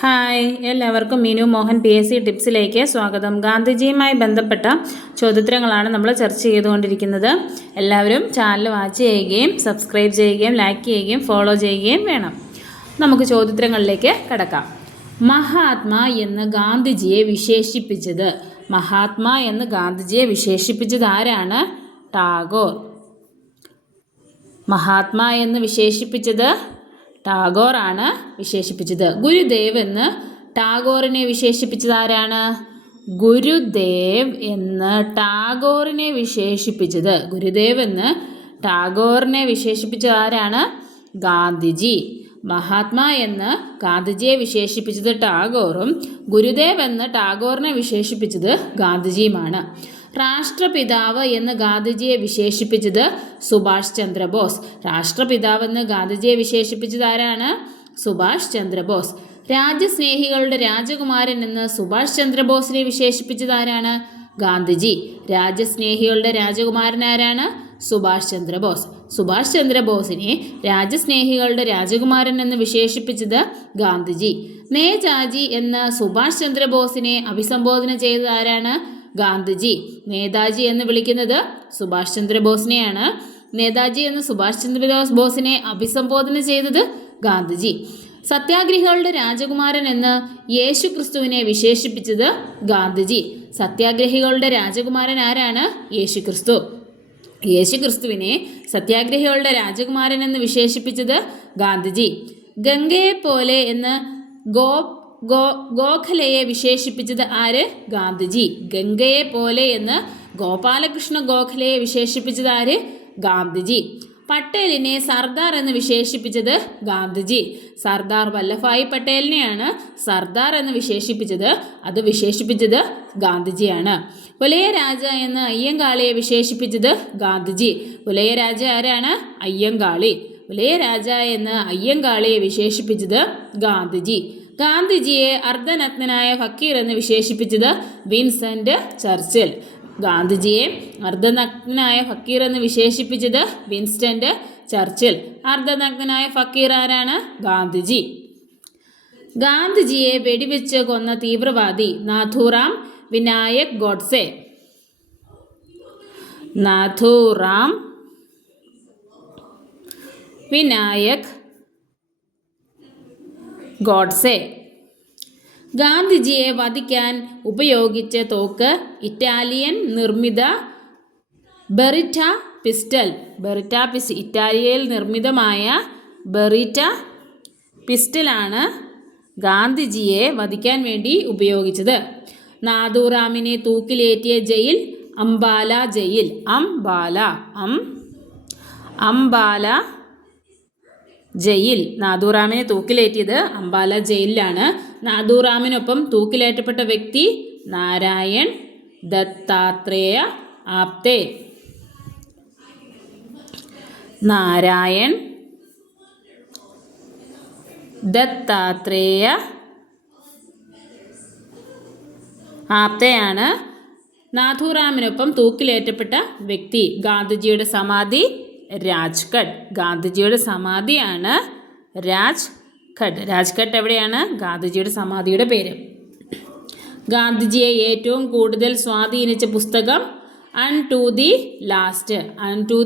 Hi, എല്ലാവർക്കും Meenu Mohan PSC ടിപ്സിലേക്ക് സ്വാഗതം. ഗാന്ധിജിയുമായി ബന്ധപ്പെട്ട ചോദ്യോത്തരങ്ങളാണ് നമ്മൾ ചർച്ച ചെയ്തുകൊണ്ടിരിക്കുന്നത്. എല്ലാവരും ചാനൽ വാച്ച് ചെയ്യുകയും സബ്സ്ക്രൈബ് ചെയ്യുകയും ലൈക്ക് ചെയ്യുകയും ഫോളോ ചെയ്യുകയും വേണം. നമുക്ക് ചോദ്യോത്തരങ്ങളിലേക്ക് കടക്കാം. മഹാത്മാ എന്ന് ഗാന്ധിജിയെ വിശേഷിപ്പിച്ചത് ആരാണ്? ടാഗോർ. മഹാത്മാ എന്ന് വിശേഷിപ്പിച്ചത് ടാഗോറാണ് വിശേഷിപ്പിച്ചത്. ഗുരുദേവ് എന്ന് ടാഗോറിനെ വിശേഷിപ്പിച്ചത് ആരാണ്? ഗുരുദേവ് എന്ന് ടാഗോറിനെ വിശേഷിപ്പിച്ചത് ആരാണ്? ഗാന്ധിജി. മഹാത്മാ എന്ന് ഗാന്ധിജിയെ വിശേഷിപ്പിച്ചത് ടാഗോറും ഗുരുദേവ് എന്ന് ടാഗോറിനെ വിശേഷിപ്പിച്ചത് ഗാന്ധിജിയുമാണ്. രാഷ്ട്രപിതാവ് എന്ന് ഗാന്ധിജിയെ വിശേഷിപ്പിച്ചത് സുഭാഷ് ചന്ദ്രബോസ്. രാഷ്ട്രപിതാവെന്ന് ഗാന്ധിജിയെ വിശേഷിപ്പിച്ചത് ആരാണ്? സുഭാഷ് ചന്ദ്രബോസ്. രാജ്യസ്നേഹികളുടെ രാജകുമാരൻ എന്ന് സുഭാഷ് ചന്ദ്രബോസിനെ വിശേഷിപ്പിച്ചത് ആരാണ്? ഗാന്ധിജി. രാജ്യസ്നേഹികളുടെ രാജകുമാരൻ ആരാണ്? സുഭാഷ് ചന്ദ്രബോസ്. സുഭാഷ് ചന്ദ്രബോസിനെ രാജ്യസ്നേഹികളുടെ രാജകുമാരൻ എന്ന് വിശേഷിപ്പിച്ചത് ഗാന്ധിജി. നേതാജി എന്ന് സുഭാഷ് ചന്ദ്രബോസിനെ അഭിസംബോധന ചെയ്തത് ആരാണ്? ഗാന്ധിജി. നേതാജി എന്ന് വിളിക്കുന്നത് സുഭാഷ് ചന്ദ്രബോസിനെയാണ്. നേതാജി എന്ന് സുഭാഷ് ചന്ദ്രബോസിനെ അഭിസംബോധന ചെയ്തത് ഗാന്ധിജി. സത്യാഗ്രഹികളുടെ രാജകുമാരൻ എന്ന് യേശു ക്രിസ്തുവിനെ വിശേഷിപ്പിച്ചത് ഗാന്ധിജി. സത്യാഗ്രഹികളുടെ രാജകുമാരൻ ആരാണ്? യേശു ക്രിസ്തു. യേശു ക്രിസ്തുവിനെ സത്യാഗ്രഹികളുടെ രാജകുമാരൻ എന്ന് വിശേഷിപ്പിച്ചത് ഗാന്ധിജി. ഗംഗയെ പോലെ എന്ന് ഗോഖലെയെ വിശേഷിപ്പിച്ചത് ആര്? ഗാന്ധിജി. ഗംഗയെ പോലെ എന്ന് ഗോപാലകൃഷ്ണ ഗോഖലെയെ വിശേഷിപ്പിച്ചത് ആര്? ഗാന്ധിജി. പട്ടേലിനെ സർദാർ എന്ന് വിശേഷിപ്പിച്ചത് ഗാന്ധിജി. സർദാർ വല്ലഭായ് പട്ടേലിനെയാണ് സർദാർ എന്ന് വിശേഷിപ്പിച്ചത് ഗാന്ധിജിയാണ്. പുലയരാജ എന്ന് അയ്യങ്കാളിയെ വിശേഷിപ്പിച്ചത് ഗാന്ധിജി. പുലയരാജ ആരാണ്? അയ്യങ്കാളി. പുലയരാജ എന്ന് അയ്യങ്കാളിയെ വിശേഷിപ്പിച്ചത് ഗാന്ധിജി. ഗാന്ധിജിയെ അർദ്ധനഗ്നനായ ഫക്കീർ എന്ന് വിശേഷിപ്പിച്ചത് വിൻസെൻ്റ് ചർച്ചിൽ. ഗാന്ധിജിയെ അർദ്ധനഗ്നനായ ഫക്കീർ എന്ന് വിശേഷിപ്പിച്ചത് വിൻസ്റ്റന്റ് ചർച്ചിൽ. അർദ്ധനഗ്നനായ ഫക്കീർ ആരാണ്? ഗാന്ധിജി. ഗാന്ധിജിയെ വെടിവെച്ച് കൊന്ന തീവ്രവാദി നാഥുറാം വിനായക് ഗോഡ്സെ. നാഥുറാം വിനായക് ഗോഡ്സെ. ഗാന്ധിജിയെ വധിക്കാൻ ഉപയോഗിച്ച തോക്ക് ഇറ്റാലിയൻ നിർമ്മിത ബെറിറ്റ പിസ്റ്റൽ. ഇറ്റാലിയയിൽ നിർമ്മിതമായ ബെറിറ്റ പിസ്റ്റലാണ് ഗാന്ധിജിയെ വധിക്കാൻ വേണ്ടി ഉപയോഗിച്ചത്. നാഥുറാമിനെ തൂക്കിലേറ്റിയ jail Ambala jail. Ambala jail. നാഥുറാമിനെ തൂക്കിലേറ്റിയത് അംബാല ജയിലിലാണ്. നാഥുറാമിനൊപ്പം തൂക്കിലേറ്റപ്പെട്ട വ്യക്തി നാരായൺ ദത്താത്രേയ ആപ്തെ. നാരായൺ ദത്താത്രേയ ആപ്തെയാണ് നാഥുറാമിനൊപ്പം തൂക്കിലേറ്റപ്പെട്ട വ്യക്തി. ഗാന്ധിജിയുടെ സമാധി രാജ്ഘട്ട്. ഗാന്ധിജിയുടെ സമാധിയാണ് രാജ്ഘട്ട്. രാജ്ഘട്ട് എവിടെയാണ്? ഗാന്ധിജിയുടെ സമാധിയുടെ പേര്. ഗാന്ധിജിയെ ഏറ്റവും കൂടുതൽ സ്വാധീനിച്ച പുസ്തകം unto the last. Unto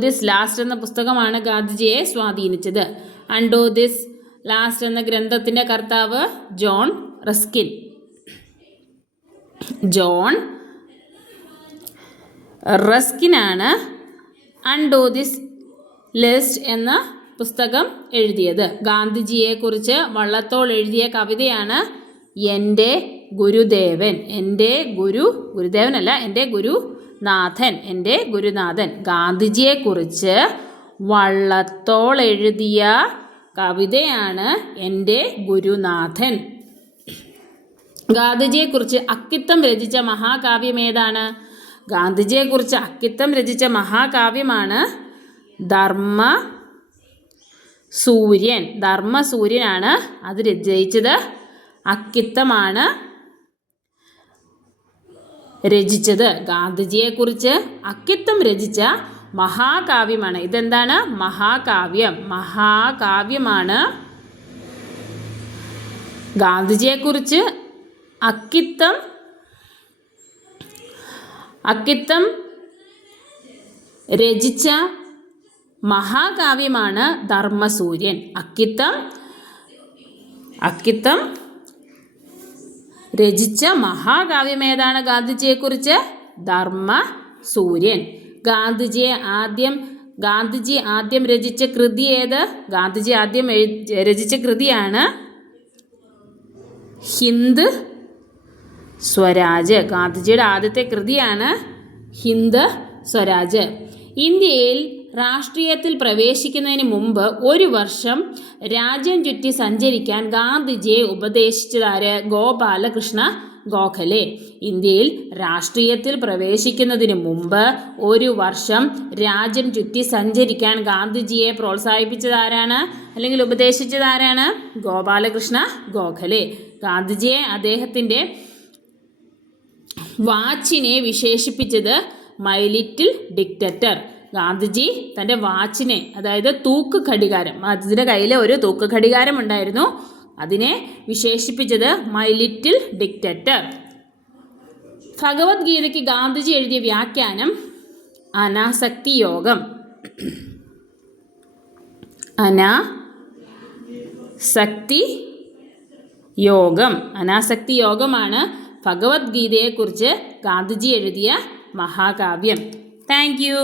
this last എന്ന പുസ്തകമാണ് ഗാന്ധിജിയെ സ്വാധീനിച്ചത്. അൺ ടു ദിസ് ലാസ്റ്റ് എന്ന ഗ്രന്ഥത്തിൻ്റെ കർത്താവ് ജോൺ റസ്കിൻ. ജോൺ റസ്കിനാണ് അൺ ടു ദിസ് ലിസ്റ്റ് എന്ന പുസ്തകം എഴുതിയത്. ഗാന്ധിജിയെക്കുറിച്ച് വള്ളത്തോൾ എഴുതിയ കവിതയാണ് എൻ്റെ ഗുരുദേവൻ. എൻ്റെ ഗുരുനാഥൻ. ഗാന്ധിജിയെക്കുറിച്ച് വള്ളത്തോൾ എഴുതിയ കവിതയാണ് എൻ്റെ ഗുരുനാഥൻ. ഗാന്ധിജിയെക്കുറിച്ച് അക്കിത്തം രചിച്ച മഹാകാവ്യം ഏതാണ്? ഗാന്ധിജിയെക്കുറിച്ച് അക്കിത്തം രചിച്ച മഹാകാവ്യമാണ് ധർമ്മസൂര്യനാണ് അത് രചയിച്ചത്. അക്കിത്തമാണ് രചിച്ചത്. ഗാന്ധിജിയെക്കുറിച്ച് അക്കിത്തം രചിച്ച മഹാകാവ്യമാണ്. ഇതെന്താണ്? മഹാകാവ്യം. മഹാകാവ്യമാണ്. ഗാന്ധിജിയെക്കുറിച്ച് അക്കിത്തം രചിച്ച മഹാകാവ്യമാണ് ധർമ്മസൂര്യൻ. അക്കിത്തം രചിച്ച മഹാകാവ്യം ഏതാണ് ഗാന്ധിജിയെക്കുറിച്ച്? ധർമ്മസൂര്യൻ. ഗാന്ധിജി ആദ്യം രചിച്ച കൃതി ഏത്? ഗാന്ധിജി ആദ്യം രചിച്ച കൃതിയാണ് ഹിന്ദ് സ്വരാജ്. ഗാന്ധിജിയുടെ ആദ്യത്തെ കൃതിയാണ് ഹിന്ദ് സ്വരാജ്. ഇന്ത്യയിൽ രാഷ്ട്രീയത്തിൽ പ്രവേശിക്കുന്നതിന് മുമ്പ് ഒരു വർഷം രാജ്യം ചുറ്റി സഞ്ചരിക്കാൻ ഗാന്ധിജിയെ ഉപദേശിച്ചതാര്? ഗോപാലകൃഷ്ണ ഗോഖലെ. ഇന്ത്യയിൽ രാഷ്ട്രീയത്തിൽ പ്രവേശിക്കുന്നതിന് മുമ്പ് ഒരു വർഷം രാജ്യം ചുറ്റി സഞ്ചരിക്കാൻ ഗാന്ധിജിയെ പ്രോത്സാഹിപ്പിച്ചതാരാണ് അല്ലെങ്കിൽ ഉപദേശിച്ചതാരാണ്? ഗോപാലകൃഷ്ണ ഗോഖലെ. ഗാന്ധിജിയെ അദ്ദേഹത്തിൻ്റെ വാച്ചിനെ വിശേഷിപ്പിച്ചത് മൈ ലിറ്റിൽ ഡിക്റ്ററ്റർ. ഗാന്ധിജി തൻ്റെ വാച്ചിനെ, അതായത് തൂക്ക് ഘടികാരം, അതിൻ്റെ കയ്യിൽ ഒരു തൂക്ക് ഘടികാരം ഉണ്ടായിരുന്നു, അതിനെ വിശേഷിപ്പിച്ചത് മൈ ലിറ്റിൽ ഡിക്റ്ററ്റർ. ഭഗവത്ഗീതയ്ക്ക് ഗാന്ധിജി എഴുതിയ വ്യാഖ്യാനം അനാസക്തി യോഗം. അനാസക്തി യോഗമാണ് ഭഗവത്ഗീതയെക്കുറിച്ച് ഗാന്ധിജി എഴുതിയ മഹാകാവ്യം. Thank you.